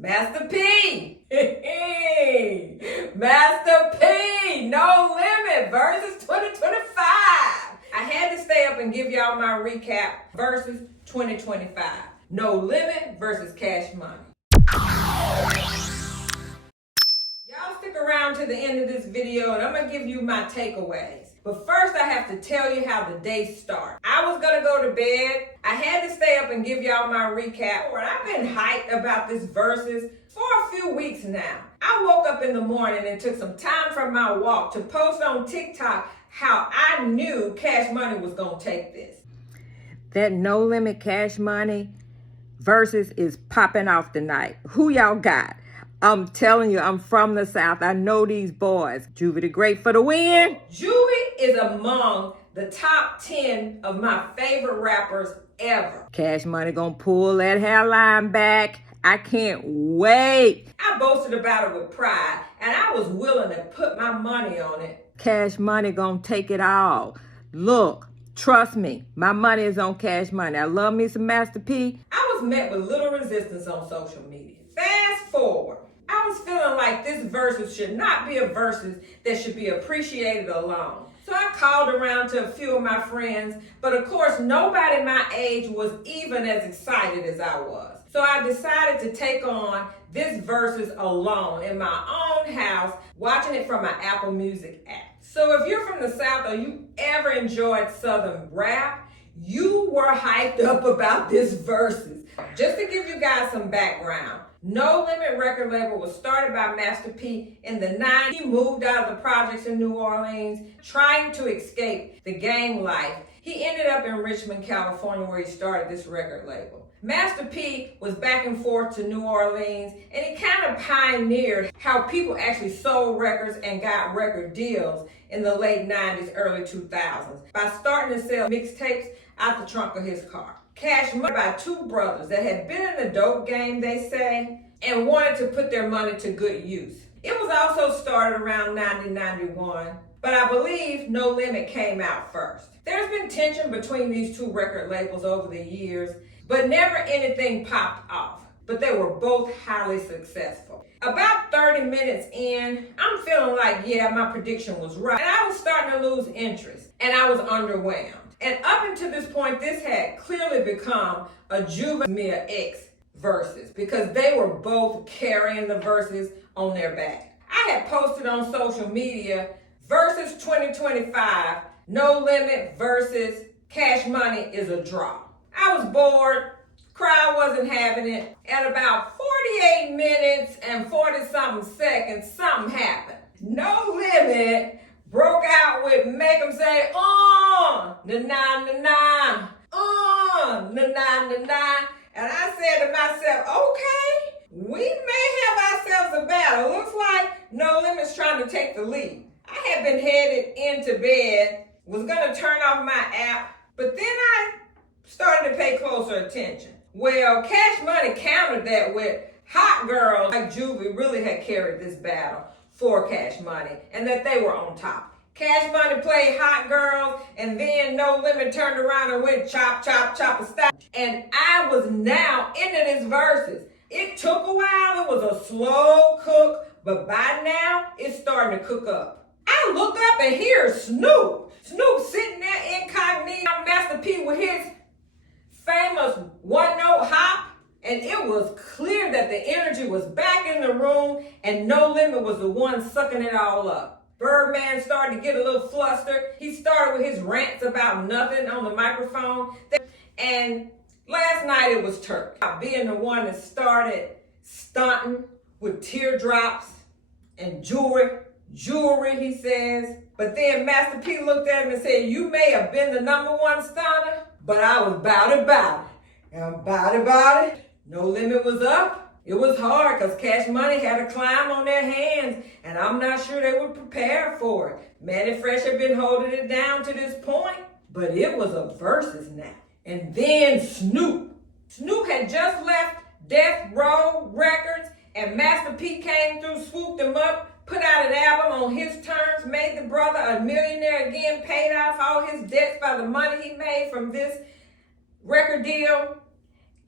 Master P. Master P. No Limit versus 2025. I had to stay up and give y'all my recap versus 2025. No Limit versus Cash Money. Y'all stick around to the end of this video and I'm going to give you my takeaways. But first I have to tell you how the day started. I was going to go to bed. I had to stay up and give y'all my recap. I've been hyped about this versus for a few weeks now. I woke up in the morning and took some time from my walk to post on TikTok how I knew Cash Money was going to take this. That No Limit Cash Money versus is popping off tonight. Who y'all got? I'm telling you, I'm from the South. I know these boys. Juvie the Great for the win. Juvie is among the top 10 of my favorite rappers ever. Cash Money gonna pull that hairline back. I can't wait. I boasted about it with pride, and I was willing to put my money on it. Cash Money gonna take it all. Look, trust me, my money is on Cash Money. I love me some Master P. I was met with little resistance on social media. Fast forward. I was feeling like this versus should not be a versus that should be appreciated alone. So I called around to a few of my friends, but of course nobody my age was even as excited as I was. So I decided to take on this versus alone in my own house, watching it from my Apple Music app. So if you're from the South or you ever enjoyed Southern rap, you were hyped up about this versus. Just to give you guys some background, No Limit record label was started by Master P in the 90s. He moved out of the projects in New Orleans, trying to escape the gang life. He ended up in Richmond, California, where he started this record label. Master P was back and forth to New Orleans, and he kind of pioneered how people actually sold records and got record deals in the late 90s, early 2000s by starting to sell mixtapes out the trunk of his car. Cash Money by two brothers that had been in the dope game, they say, and wanted to put their money to good use. It was also started around 1991, but I believe No Limit came out first. There's been tension between these two record labels over the years, but never anything popped off. But they were both highly successful. About 30 minutes in, I'm feeling like, yeah, my prediction was right. And I was starting to lose interest, and I was underwhelmed. And up until this point, this had clearly become a Juvie Mia X versus because they were both carrying the verses on their back. I had posted on social media versus 2025, No Limit versus Cash Money is a draw. I was bored, crowd wasn't having it. At about 48 minutes and 40-something seconds, something happened. No Limit broke out with Make 'Em Say, na na na na, na na na na. And I said to myself, okay, we may have ourselves a battle. Looks like No Limit's trying to take the lead. I had been headed into bed, was gonna turn off my app, but then I started to pay closer attention. Well, Cash Money countered that with hot girls like Juvie really had carried this battle for Cash Money and that they were on top. Cash Money played Hot Girls, and then No Limit turned around and went chop, chop, chop a style. And I was now into this versus. It took a while. It was a slow cook, but by now, it's starting to cook up. I look up and hear Snoop. Snoop sitting there incognito, Master P with his famous one-note hop. And it was clear that the energy was back in the room, and No Limit was the one sucking it all up. Birdman started to get a little flustered. He started with his rants about nothing on the microphone. And last night it was Turk. Being the one that started stunting with teardrops and jewelry, he says. But then Master P looked at him and said, you may have been the #1 stunner, but I was about it. And about it. No Limit was up. It was hard because Cash Money had a climb on their hands, and I'm not sure they were prepared for it. Manny Fresh had been holding it down to this point, but it was a versus now. And then Snoop. Snoop had just left Death Row Records, and Master P came through, swooped him up, put out an album on his terms, made the brother a millionaire again, paid off all his debts by the money he made from this record deal.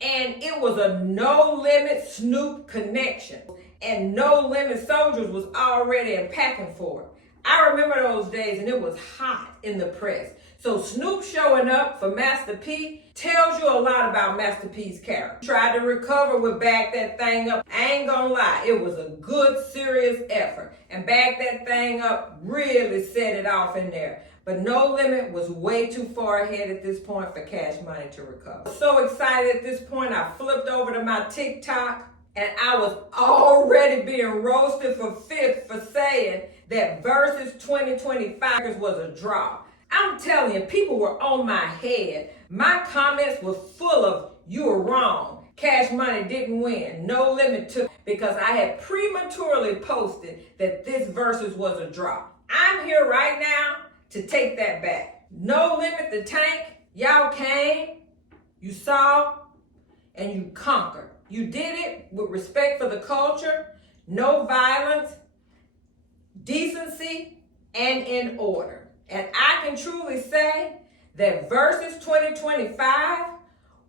And it was a No Limit Snoop connection. And No Limit Soldiers was already unpacking for it. I remember those days, and it was hot in the press. So Snoop showing up for Master P tells you a lot about Master P's character. He tried to recover with Back That Thing Up. I ain't gonna lie, it was a good, serious effort. And Back That Thing Up really set it off in there. But No Limit was way too far ahead at this point for Cash Money to recover. So excited at this point, I flipped over to my TikTok, and I was already being roasted for fifth for saying that Versus 2025 was a draw. I'm telling you, people were on my head. My comments were full of, you were wrong. Cash Money didn't win. No Limit took, because I had prematurely posted that this Versus was a draw. I'm here right now to take that back. No Limit, the tank, y'all came, you saw, and you conquered. You did it with respect for the culture, no violence, decency, and in order. And I can truly say that Versus 2025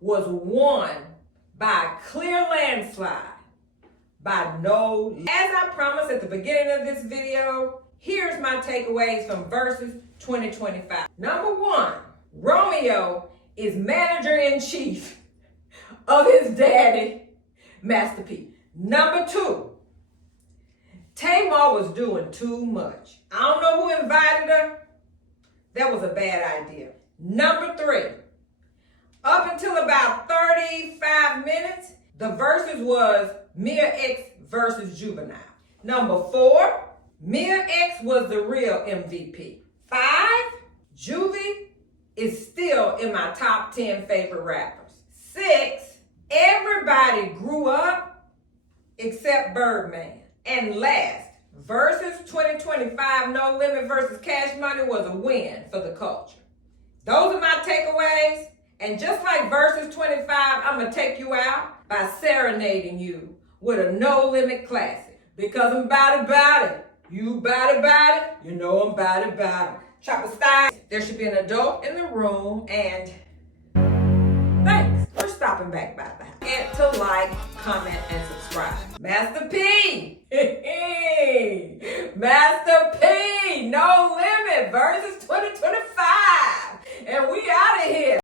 was won by a clear landslide by No. As I promised at the beginning of this video, here's my takeaways from Versus 2025. Number one, Romeo is manager-in-chief of his daddy, Master P. Number two, Tamar was doing too much. I don't know who invited her. That was a bad idea. Number three, up until about 35 minutes, the Versus was Mia X versus Juvenile. Number four, Mia X was the real MVP. 5, Juvie is still in my top 10 favorite rappers. 6, everybody grew up except Birdman. And last, Versus 2025 No Limit versus Cash Money was a win for the culture. Those are my takeaways. And just like Versus 25, I'm going to take you out by serenading you with a No Limit classic. Because I'm about it. You about it. You know I'm about it. Chopper style. There should be an adult in the room, and thanks for stopping back by the house. And to like, comment, and subscribe. Master P! Master P! No Limit versus 2025! And we out of here!